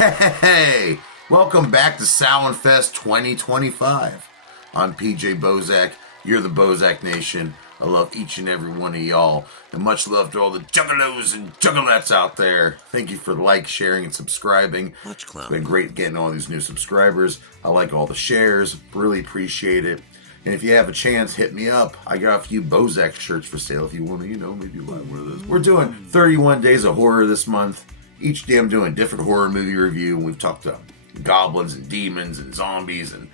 Hey, welcome back to Samhain Fest 2025. I'm PJ Bozak. You're the Bozak Nation. I love each and every one of y'all. And much love to all the juggalos and juggalettes out there. Thank you for sharing, and subscribing. Much clown. It's been great getting all these new subscribers. I like all the shares. Really appreciate it. And if you have a chance, hit me up. I got a few Bozak shirts for sale if you want to, maybe buy one of those. We're doing 31 Days of Horror this month. Each day I'm doing a different horror movie review. And we've talked about goblins and demons and zombies and,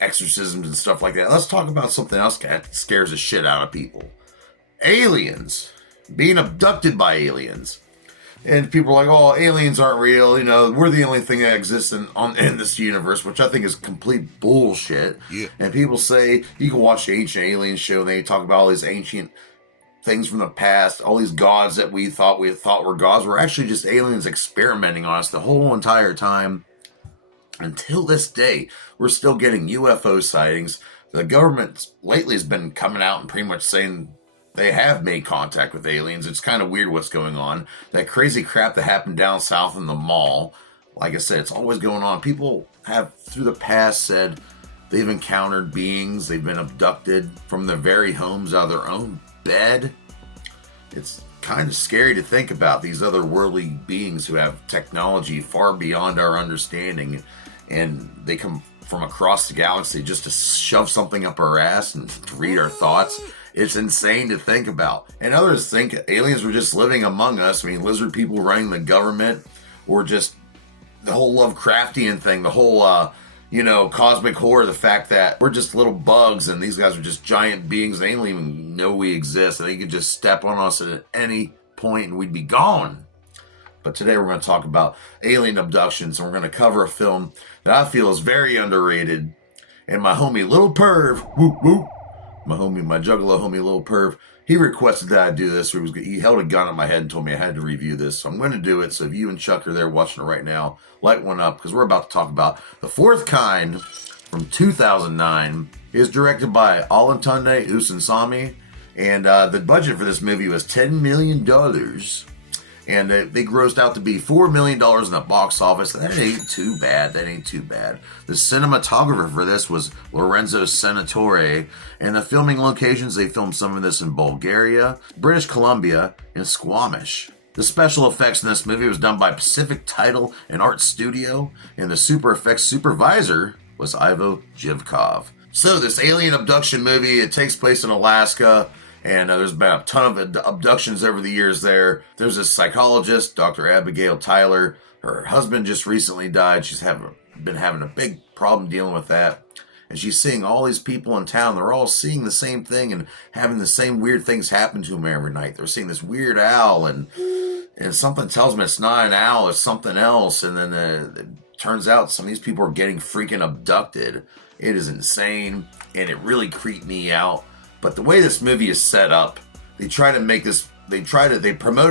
exorcisms and stuff like that. Let's talk about something else that scares the shit out of people. Aliens. Being abducted by aliens. And people are like, oh, aliens aren't real. We're the only thing that exists in this universe, which I think is complete bullshit. Yeah. And people say, you can watch the Ancient Aliens show, and they talk about all these ancient things from the past, all these gods that we thought were gods were actually just aliens experimenting on us the whole entire time. Until this day, we're still getting UFO sightings. The government lately has been coming out and pretty much saying they have made contact with aliens. It's kind of weird what's going on. That crazy crap that happened down south in the mall, like I said, it's always going on. People have, through the past, said they've encountered beings, they've been abducted from their very homes out of their own bed. It's kind of scary to think about these otherworldly beings who have technology far beyond our understanding, and they come from across the galaxy just to shove something up our ass and to read our thoughts. It's insane to think about. And others think aliens were just living among us. I mean, lizard people running the government, or just the whole Lovecraftian thing, the whole, cosmic horror, the fact that we're just little bugs and these guys are just giant beings. They don't even know we exist. And they could just step on us at any point and we'd be gone. But today we're going to talk about alien abductions, and we're going to cover a film that I feel is very underrated. And my homie Little Perv, my juggalo homie Little Perv, he requested that I do this. He held a gun at my head and told me I had to review this. So I'm going to do it. So if you and Chuck are there watching it right now, light one up, because we're about to talk about The Fourth Kind from 2009. It is directed by Olatunde Osunsanmi. And the budget for this movie was $10 million. And they grossed out to be $4 million in the box office. That ain't too bad. The cinematographer for this was Lorenzo Senatore. And the filming locations, they filmed some of this in Bulgaria, British Columbia, and Squamish. The special effects in this movie was done by Pacific Title and Art Studio. And the super effects supervisor was Ivo Jivkov. So this alien abduction movie, it takes place in Alaska. And there's been a ton of abductions over the years there. There's this psychologist, Dr. Abigail Tyler. Her husband just recently died. She's been having a big problem dealing with that. And she's seeing all these people in town. They're all seeing the same thing and having the same weird things happen to them every night. They're seeing this weird owl, and something tells them it's not an owl, it's something else. And then it turns out some of these people are getting freaking abducted. It is insane, and it really creeped me out. But the way this movie is set up, they promoted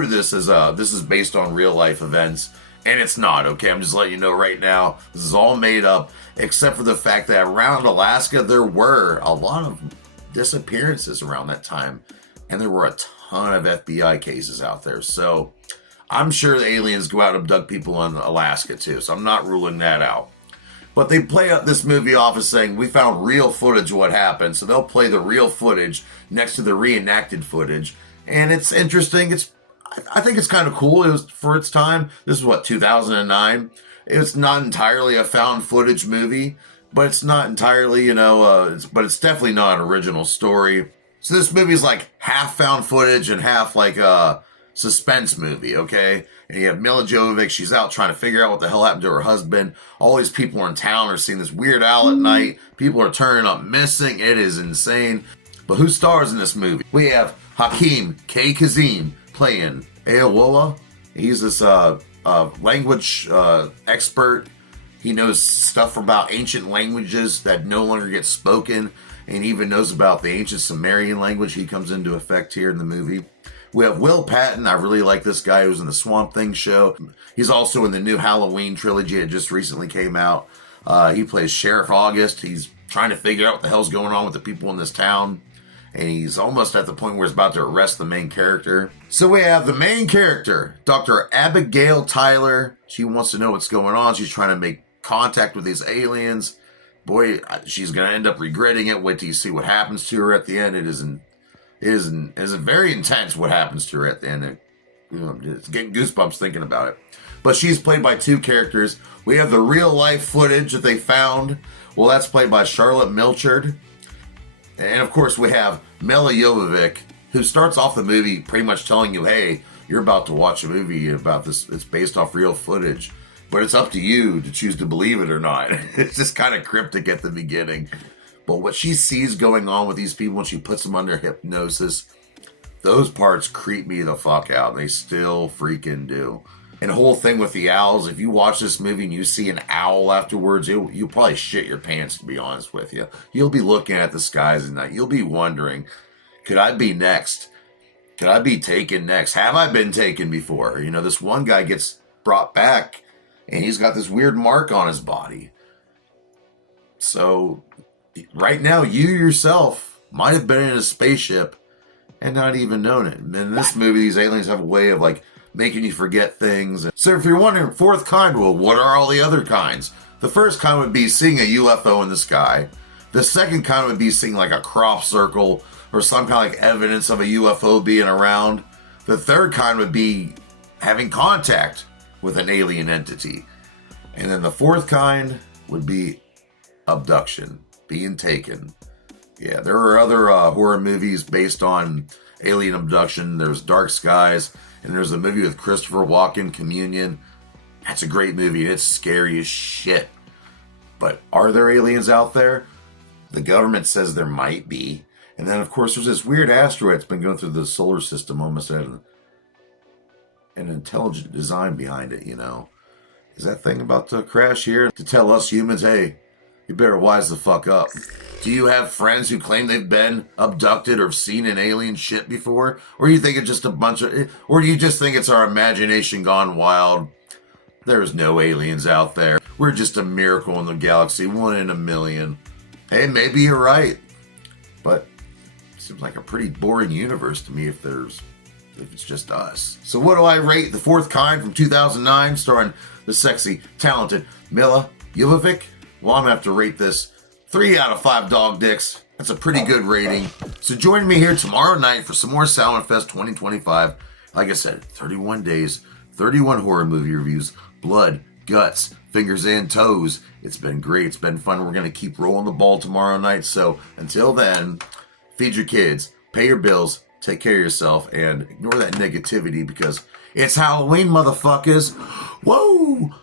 this as this is based on real life events, and it's not, okay? I'm just letting you know right now, this is all made up, except for the fact that around Alaska, there were a lot of disappearances around that time, and there were a ton of FBI cases out there. So I'm sure the aliens go out and abduct people in Alaska too, so I'm not ruling that out. But they play up this movie off as saying, we found real footage of what happened. So they'll play the real footage next to the reenacted footage. And it's interesting. I think it's kind of cool. It was for its time. This is 2009. It's not entirely a found footage movie, but it's not entirely, but it's definitely not an original story. So this movie is like half found footage and half like a suspense movie, okay? And you have Mila Jovovich. She's out trying to figure out what the hell happened to her husband. All these people in town are seeing this weird owl at night. People are turning up missing. It is insane. But who stars in this movie? We have Hakeem K. Kazim playing Aowola. He's this language expert. He knows stuff about ancient languages that no longer get spoken, and even knows about the ancient Sumerian language. He comes into effect here in the movie. We have Will Patton. I really like this guy who's in the Swamp Thing show. He's also in the new Halloween trilogy that just recently came out. He plays Sheriff August. He's trying to figure out what the hell's going on with the people in this town. and he's almost at the point where he's about to arrest the main character. So we have the main character, Dr. Abigail Tyler. She wants to know what's going on. She's trying to make contact with these aliens. Boy, she's going to end up regretting it. Wait till you see what happens to her at the end. It isn't very intense what happens to her at the end. It's getting goosebumps thinking about it. But she's played by two characters. We have the real life footage that they found. Well, that's played by Charlotte Milchard. And of course, we have Milla Jovovich, who starts off the movie pretty much telling you, hey, you're about to watch a movie about this. It's based off real footage. But it's up to you to choose to believe it or not. It's just kind of cryptic at the beginning. But what she sees going on with these people when she puts them under hypnosis, those parts creep me the fuck out. They still freaking do. And the whole thing with the owls, if you watch this movie and you see an owl afterwards, you'll probably shit your pants, to be honest with you. You'll be looking at the skies at night. You'll be wondering, could I be next? Could I be taken next? Have I been taken before? You know, this one guy gets brought back and he's got this weird mark on his body. So right now, you yourself might have been in a spaceship and not even known it. And in this movie, these aliens have a way of like making you forget things. So if you're wondering, fourth kind, well, what are all the other kinds? The first kind would be seeing a UFO in the sky. The second kind would be seeing like a crop circle or some kind of like evidence of a UFO being around. The third kind would be having contact with an alien entity. And then the fourth kind would be abduction, being taken. Yeah, there are other horror movies based on alien abduction. There's Dark Skies, and there's a movie with Christopher Walken, Communion. That's a great movie, and it's scary as shit. But are there aliens out there? The government says there might be. And then, of course, there's this weird asteroid that's been going through the solar system, almost had an intelligent design behind it, you know. Is that thing about to crash here to tell us humans, hey, you better wise the fuck up? Do you have friends who claim they've been abducted or have seen an alien shit before? Or you think it's just a bunch of... Or do you just think it's our imagination gone wild? There's no aliens out there. We're just a miracle in the galaxy, 1 in a million. Hey, maybe you're right. But it seems like a pretty boring universe to me if it's just us. So what do I rate The Fourth Kind from 2009, starring the sexy, talented Milla Jovovich? Well, I'm going to have to rate this 3 out of 5 dog dicks. That's a pretty good rating. So join me here tomorrow night for some more Salmon Fest 2025. Like I said, 31 days, 31 horror movie reviews, blood, guts, fingers and toes. It's been great. It's been fun. We're going to keep rolling the ball tomorrow night. So until then, feed your kids, pay your bills, take care of yourself, and ignore that negativity because it's Halloween, motherfuckers. Whoa!